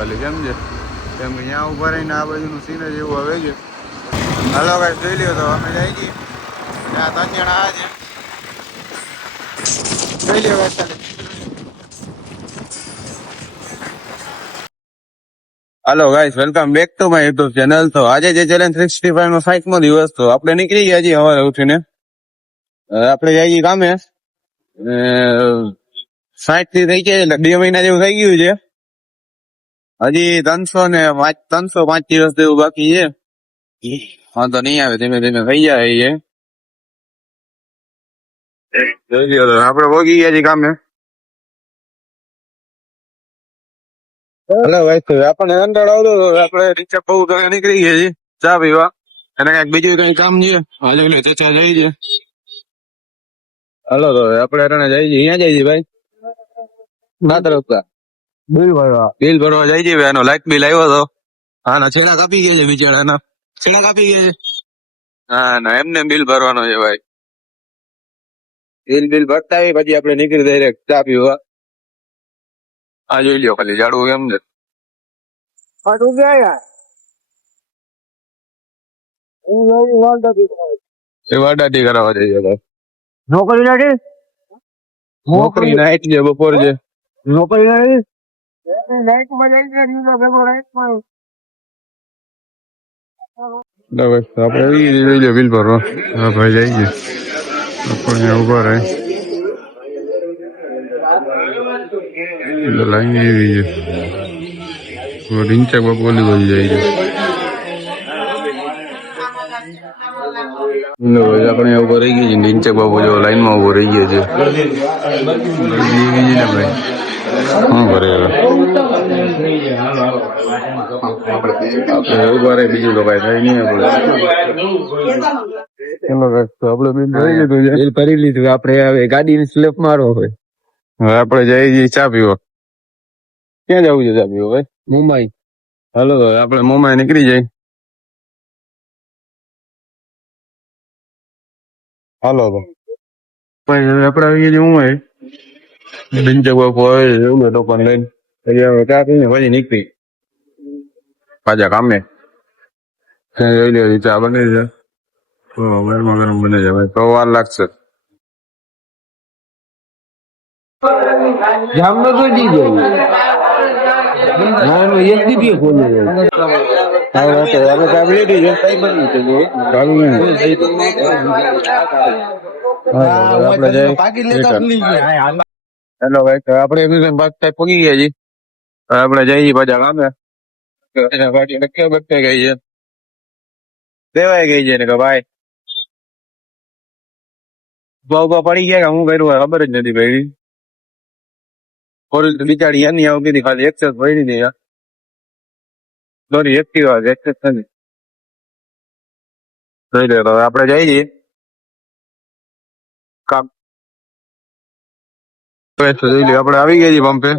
કેમ છે કેમ કે અહીંયા ઉભા રહીને આ બાજુનું સીન જ એવું આવે છે. હાલો ગાઈસ જોઈ લ્યો તો અમે જઈ છીએ ત્યાં 3 જણા આ છે. જોઈ લ્યો ગાઈસ ખાલી. Hello guys welcome back to my YouTube channel. તો આજે જે ચેલેન્જ 365 નો 60મો દિવસ, તો આપણે નીકળી ગયા છીએ સવારે ઉઠીને. આપણે જઈએ છીએ કામે. 60 થી થઈ ગયા એટલે 2 મહિના જેવું થઈ ગયું છે. હજી 305 દિવસ જેવું બાકી છે. હા તો નહીં આવે, ધીમે ધીમે થઈ જાય. આપડે ભોગી ગયા છીએ કામે. હલો ભાઈ, તો આપણને કંટાળો આવતો હતો, આપણે રિક્ષા બહુ નીકળી ગયા છીએ ચા પીવા. અને કઈક બીજું કઈ કામ છે હાલો ચર્ચા જઈ છે. હલો તો આપણે અટાણે જઈ છીએ, અહીંયા જઈ છીએ ભાઈ નાતરફકા બિલ ભરવા જઈ છીએ. એનો લાઇટ બિલ આવ્યો હતો. હા ના છેડા કાપી ગયા છે બિચારાના, છેડા કાપી ગયા છે. હા ના એમને બિલ ભરવાનો છે ભાઈ. બિલ ભરતા આવી પછી આપણે નીકળી ડાયરેક્ટ ચા પીવા. આ જોઈ લ્યો ખાલી ઝાડવું કેમ છે. એ વાડાટી કરાવવા જઈએ ભાઈ. નોકરી નથી, નોકરી નાઈટ છે, બપોર છે. નોકરી નથી. નાઇટમાં જઈ ભેગો નાઇટમાં આપણે જોઈ લો બિલ ભરવા. હા ભાઈ જઈએ આપણે ઉભા રહે લાઈન એવી છે. રીંચક બાપુ ઓલી બાજુ જાય છે. આપણે ઉભો રહી ગઈ છે. રીંચક બાપુ જો લાઈનમાં ઉભો રહી ગયો છે. ને ભાઈ હા ભરે આપણે ઉભા રહે, બીજું તો કઈ થાય નહીં. આપણે બિલ ભરી લીધું. આપણે હવે ગાડીની સ્લેપ મારો હોય. હવે આપણે જઈએ છીએ ચા પીવા. ક્યાં જવું છે ચા પીવા ભાઈ? મુંબઈ. હાલો આપણે મુંબઈ નીકળી જાય. હાલો તો આપણે આવી ગયા મુંબઈ. બિંચક બાપુ આવે એવું લોકો લઈને ચા પીને પછી નીકળી પાછા કામે. જોઈ લે ચા બને છે, ગરમા ગરમ બને છે ભાઈ. તો વાર લાગશે. જામનો તો દીધો એક દીધી ખોલે હેલો ભાઈ, આપણે પગી ગયા છીએ. આપણે જઈએ પાછા કામે. બગતા ગઈ છે, દેવાય ગઈ છે ને કે ભાઈ ઉભા પડી ગયા કે હું કર્યું ખબર જ નથી પડી. બિચારી એની આવું કીધી ખાલી એક્સેસ પડી હતી. સોરી એક્ટિવા એક્સેસ નથી. જોઈ લે હવે આપણે જઈ છીએ કામ. જોઈ લે આપણે આવી ગયા છીએ પંપે.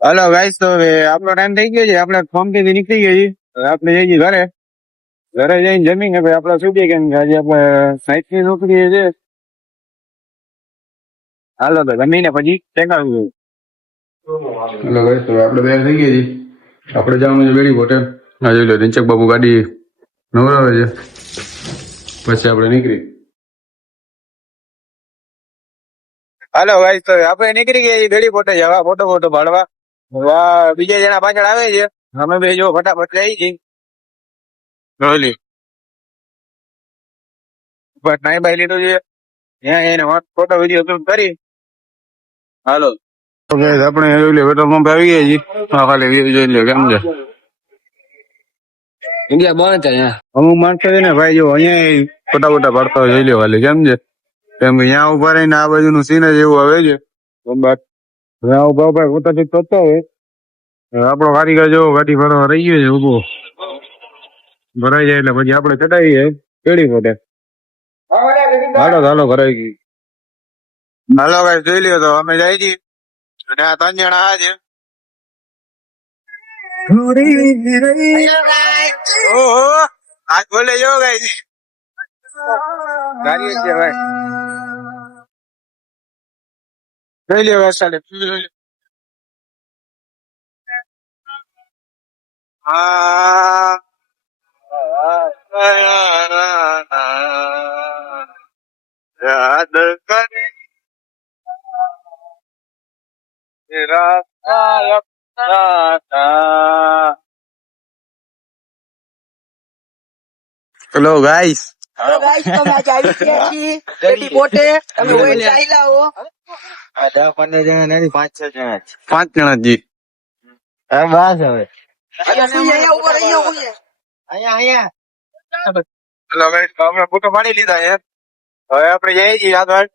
હલો ગાઈસ, તો હવે આપણો ટાઈમ થઈ ગયો છે. આપણે પંપે થી નીકળી ગયા છીએ. આપણે જઈ છીએ ઘરે. ઘરે જઈને જમીને ભાઈ આપણે શું કેમ કે આજે આપણે 60 ની નોકરી છે. હાલો તો જમીને પછી ટેકાવ્યું. હલો ભાઈ, તો આપણે તૈયાર થઈ ગયા છીએ. આપણે જવાનું છે બેડી હોટેલ. હા જોઈ લો રીંચક બાબુ ગાડી નવરાવે છે, પછી આપણે નીકળી. હાલો ભાઈ, તો આપણે નીકળી ગયા છીએ બેડી પોતે જવા ફોટો પાડવા. બીજા જણા પાછળ આવે છે. અમે બે જો ફટાફટ જઈ છીએ. રોલી બટ નાઈ બાઈ લીધું છે. ત્યાં એને ફોટો વિડીયો શૂટ કરી. હાલો આપણે પેટ્રોલ પંપ આવી ગયા છીએ. હા ખાલી જોઈ લો કેમ છે. ઇન્ડિયા બંધ છે અહીંયા. અમુક માણસો છે ને ભાઈ, જો અહીંયા ફોટા પાડતા હોય જોઈ લો ખાલી કેમ છે. કેમ કે અહીંયા ઉભા રહીને આ બાજુનું સીન જ એવું આવે છે. ત્યાં ઉભા પોતાથી થતો હોય. આપણો કારીગર જો ગાડી ભરવા રહી ગયો છે ઉભો. ભરાઈ જાય એટલે પછી આપણે ચડાવીએ કેડી પોતે. હાલો ભરાઈ ગઈ. હાલો ભાઈ જોઈ લ્યો તો અમે જાય છીએ અને આ 3 જણા આ છે. ઓહો આજ બોલે જો ગાઈ ગાડી છે ભાઈ. લઈ લ્યો વરસાદે લઈ લ્યો. આ યાદ કરે તેરા સાયબ સાતા. હેલો ગાઈસ, હેલો ગાઈસ, તમે આજે આવી ગયા છીએ રેડી બોટે. તમે ઓઇલ ચાલ્યા હો. 10-15 જણા નથી, 5-6 જણા છે. 5 જણા જી. હવે બસ હવે અહીંયા સુઈ, અહીંયા ઉભો રહી જાઓ, સુઈ. અહીંયા હેલો ગાઈસ, અમે ફોટો પાડી લીધા છે. હવે આપણે જઈએ છીએ આગળ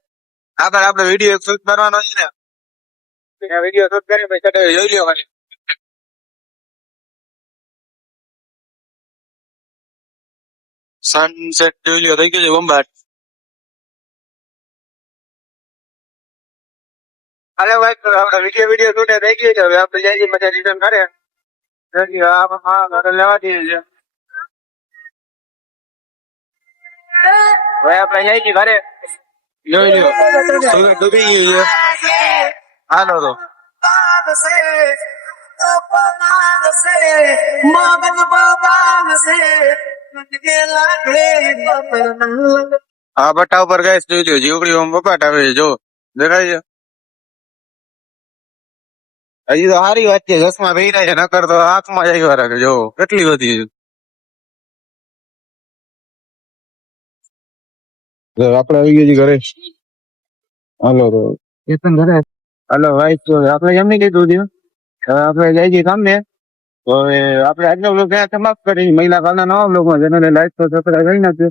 આપણે વિડીયો શૂટ કરવાનો છે ને, વિડીયો શૂટ કરી પછી ચડે જોઈ લ્યો ખાલી. સનસેટ જોઈ લ્યો, થઈ ગયો છે બોમ્બાટ. હાલે ભાઈ, તો આપણે વિડીયો શૂટ થઈ ગયો છે. હવે આપણે જઈએ છીએ પછી રિટર્ન કરે લેવા દઈએ છે. હવે આપણે જઈએ છીએ ઘરે, જોઈ લ્યો સૂરજ ડૂબી ગયું છે. હાલો તો હા બટ્ટા ઉપર ગેસ જોઈ લ્યો, જીવડી ઓમ બપાટ આવે છે. જો દેખાય છે. હજી તો સારી વાત છે, ચશ્મા પહેર્યા છે, નકર તો આંખમાં જ આવ્યા રાખે. જો કેટલી બધી છે. આપડે આવી ગયા છીએ ઘરે. હાલો તો કેતન ઘરે. હાલો ભાઈ, તો આપણે એમ નહીં કીધું છે. હવે આપણે જઈએ છીએ કામે. તો હવે આપણે આજનો બ્લોગ સમાપ્ત કરી. મહિલા કાલના નવા બ્લોગમાં જેને લાઈક તો સબસ્ક્રાઈબ કરી નાખજો.